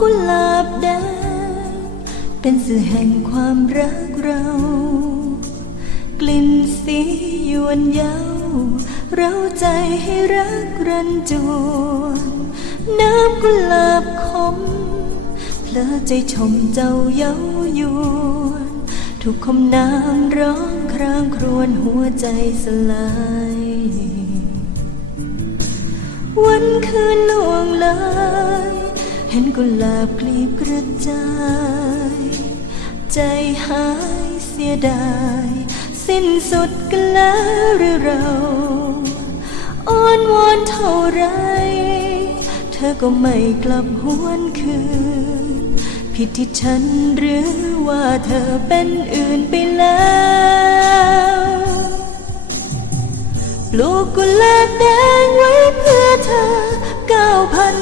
กุหลาบแดงเป็นสื่อแห่งความรักเรา กลิ่นสียวนเยาเราใจให้รักรันจวนน้ำกุหลาบคมเพลอใจชมเจ้าเย้ายวนถูกคมน้ำร้องครางครวญหัวใจสลายวันคืนล่วงเลย ห็นกุหลาบกลีบกระจาย ใจหายเสียดาย สิ้นสุดกันแล้วหรือเราอ้อนวอนเท่าไร เธอก็ไม่กลับหวนคืน ผิดที่ฉันหรือว่าเธอเป็นอื่นไปแล้วปลูกกุหลาบแดงไว้เพื่อเธอเก้าพัน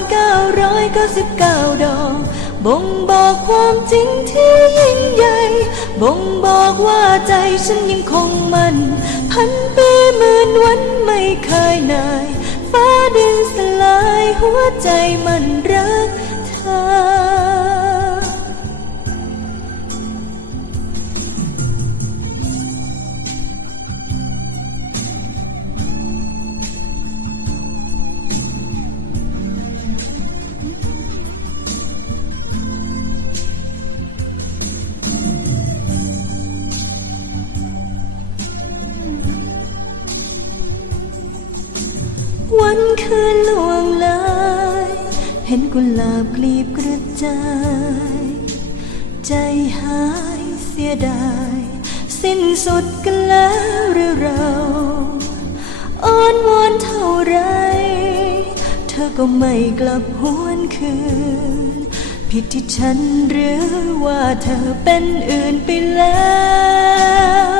9,999 ดอกบ่งบอกความจริงที่ยิ่งใหญ่บ่งบอกว่าใจฉันยังคงมัน พันปีหมื่นวันไม่เคยนาย ฟ้าดินสลายหัวใจมันรัก วันคืนล่วงเลยเห็นกุหลาบกลีบกระจาย ใจหายเสียดาย สิ้นสุดกันแล้วหรือเราอ้อนวอนเท่าไร เธอก็ไม่กลับหวนคืน ผิดที่ฉันหรือว่าเธอเป็นอื่นไปแล้ว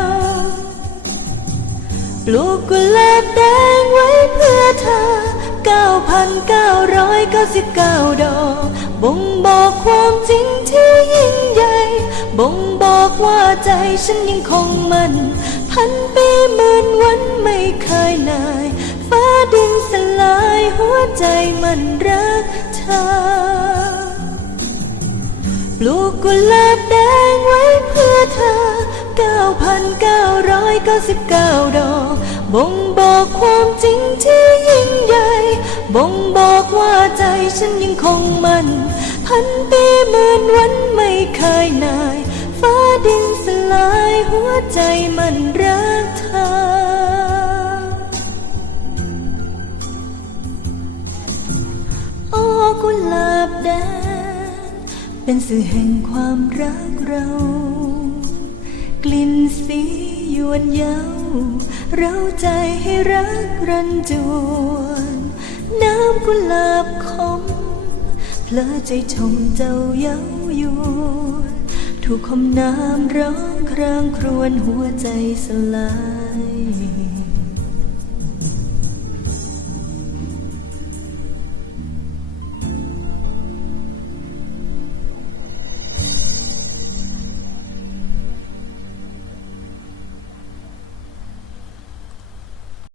ปลูกกุหลาบแดงไว้ เพื่อเธอ 9,999 ดอก บ่งบอกความจริงที่ยิ่งใหญ่ บ่งบอกว่าใจฉันยังคงมัน พันปีหมื่นวันไม่เคยนาย ฟ้าดินสลายหัวใจมันรักเธอ ปลูกกุหลาบแดงไว้เพื่อเธอ 9,999 ดอก บ่งบอกความจริงที่ยิ่งใหญ่ บ่งบอกว่าใจฉันยังคงมันพันปีหมื่นวันไม่เคยนาย ฟ้าดินสลายหัวใจมันรักเธอโอ้กุหลาบแดงเป็นสื่อแห่งความรักเรา กลิ่นสียวนเยาเราใจให้รักรันจวน น้ำกุหลาบคมเพลอใจชมเจ้าเย้ายวนถูกคมน้ำร้องครางครวญหัวใจสลาย